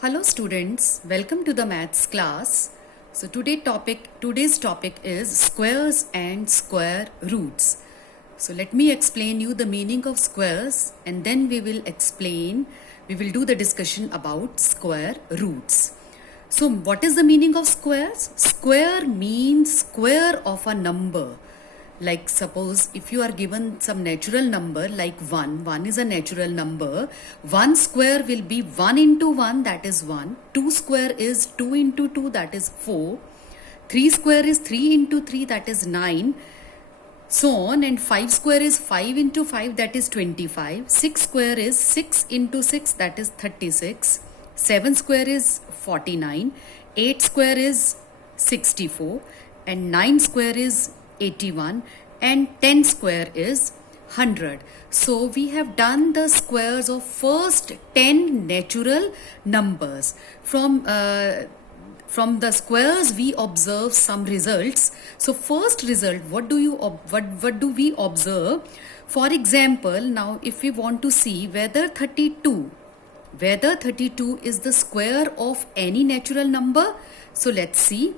Hello students, welcome to the maths class. So today's topic is squares and square roots. So let me explain you the meaning of squares and then we will do the discussion about square roots. So what is the meaning of squares? Square means square of a number. Like suppose if you are given some natural number like 1 is a natural number. 1 square will be 1 into 1, that is 1. 2 square is 2 into 2, that is 4. 3 square is 3 into 3, that is 9. So on, and 5 square is 5 into 5, that is 25. 6 square is 6 into 6, that is 36. 7 square is 49. 8 square is 64. And 9 square is 81. And 10 square is 100. So we have done the squares of first 10 natural numbers. From the squares we observe some results. So first result, what do we observe? For example, now if we want to see whether 32 is the square of any natural number, so let's see.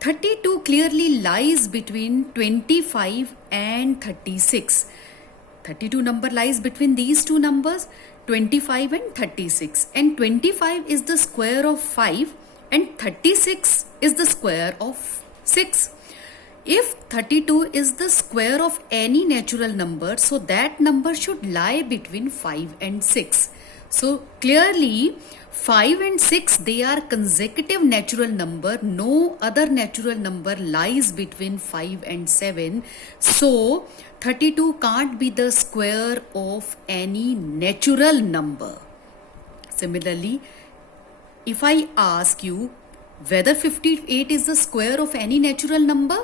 32 clearly lies between 25 and 36. 32 number lies between these two numbers, 25 and 36. And 25 is the square of 5 and 36 is the square of 6. If 32 is the square of any natural number, so that number should lie between 5 and 6. So clearly 5 and 6, they are consecutive natural number. No other natural number lies between 5 and 7. So 32 can't be the square of any natural number. Similarly, if I ask you whether 58 is the square of any natural number,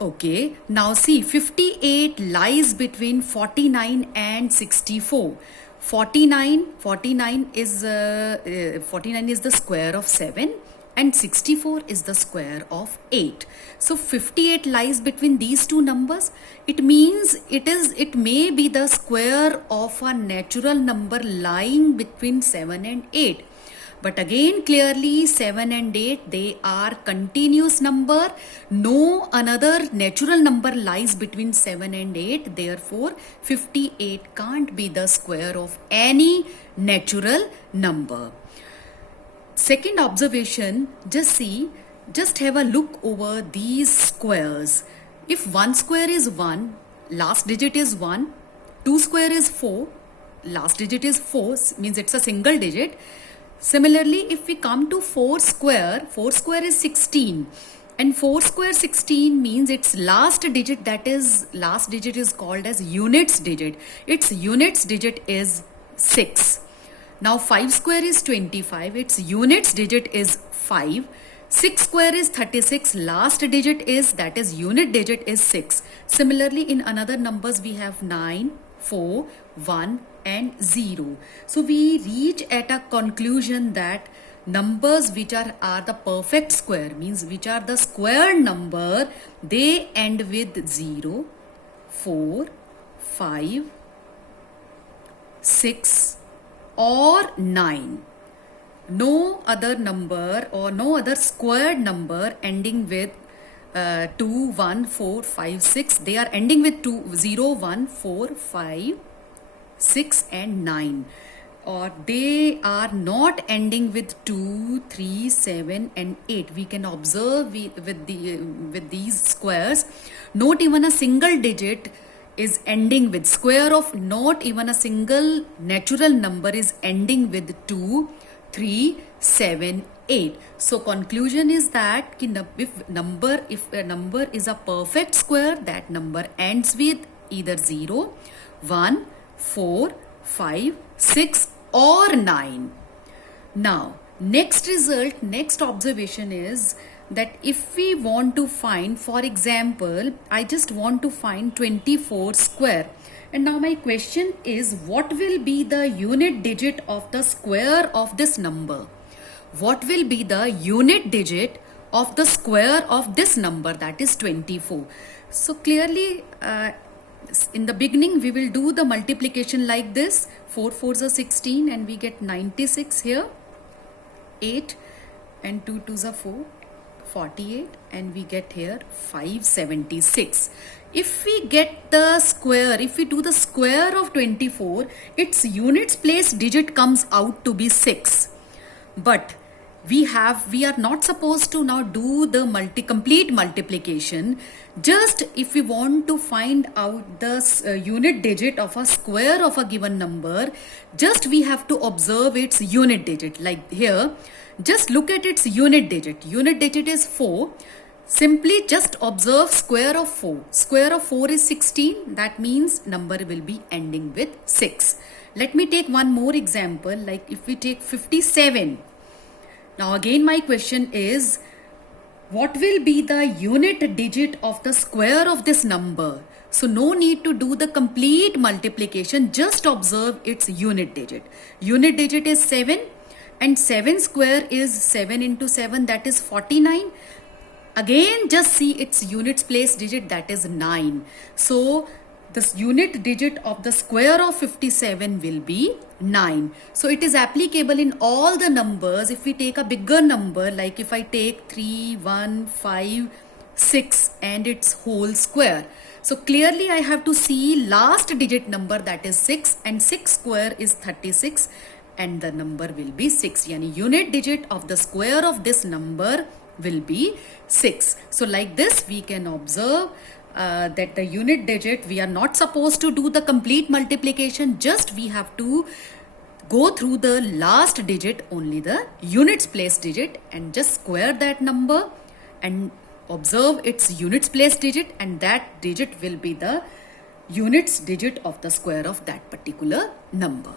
okay, now see, 58 lies between 49 and 64. 49 is the square of 7 and 64 is the square of 8. So 58 lies between these two numbers. It means it may be the square of a natural number lying between 7 and 8. But again, clearly 7 and 8, they are continuous number. No another natural number lies between 7 and 8. Therefore, 58 can't be the square of any natural number. Second observation, just have a look over these squares. If 1 square is 1, last digit is 1. 2 square is 4, last digit is 4, means it's a single digit. Similarly, if we come to 4 square is 16 and 4 square 16 means its last digit is called as units digit. Its units digit is 6. Now 5 square is 25, its units digit is 5. 6 square is 36, last digit is, that is unit digit is 6. Similarly, in another numbers we have 9, 4, 1 and 0. So we reach at a conclusion that numbers which are the perfect square, means which are the square number, they end with 0, 4, 5, 6 or 9. No other number or no other squared number ending with 2, 1, 4, 5, 6. They are ending with 2, 0, 1, 4, 5, 6 and 9. Or they are not ending with 2, 3, 7 and 8. We can observe with these squares, not even a single digit is ending with, square of not even a single natural number is ending with 2, 3, 7, 8. So conclusion is that if a number is a perfect square, that number ends with either 0, 1, 4, 5, 6 or 9. Now next observation is that if we want to find, for example, I just want to find 24 square. And now my question is, what will be the unit digit of the square of this number? What will be the unit digit of the square of this number, that is 24? So clearly, in the beginning we will do the multiplication like this. 4 4s are 16 and we get 96 here. 8 and 2 2s are 4, 48, and we get here 576. If we get the square, if we do the square of 24, its units place digit comes out to be 6. But we are not supposed to now do the complete multiplication. Just if we want to find out the unit digit of a square of a given number, just we have to observe its unit digit. Like here, just look at its unit digit. Unit digit is 4. Simply just observe square of 4. Square of 4 is 16. That means number will be ending with 6. Let me take one more example. Like if we take 57. Now again my question is, what will be the unit digit of the square of this number? So no need to do the complete multiplication, just observe its unit digit. Unit digit is 7 and 7 square is 7 into 7, that is 49. Again just see its units place digit, that is 9. So this unit digit of the square of 57 will be 9. So it is applicable in all the numbers. If we take a bigger number, like if I take 3, 1, 5, 6 and its whole square. So clearly I have to see last digit number, that is 6, and 6 square is 36 and the number will be 6. Yani unit digit of the square of this number will be 6. So like this we can observe that the unit digit, we are not supposed to do the complete multiplication, just we have to go through the last digit, only the units place digit, and just square that number and observe its units place digit, and that digit will be the units digit of the square of that particular number.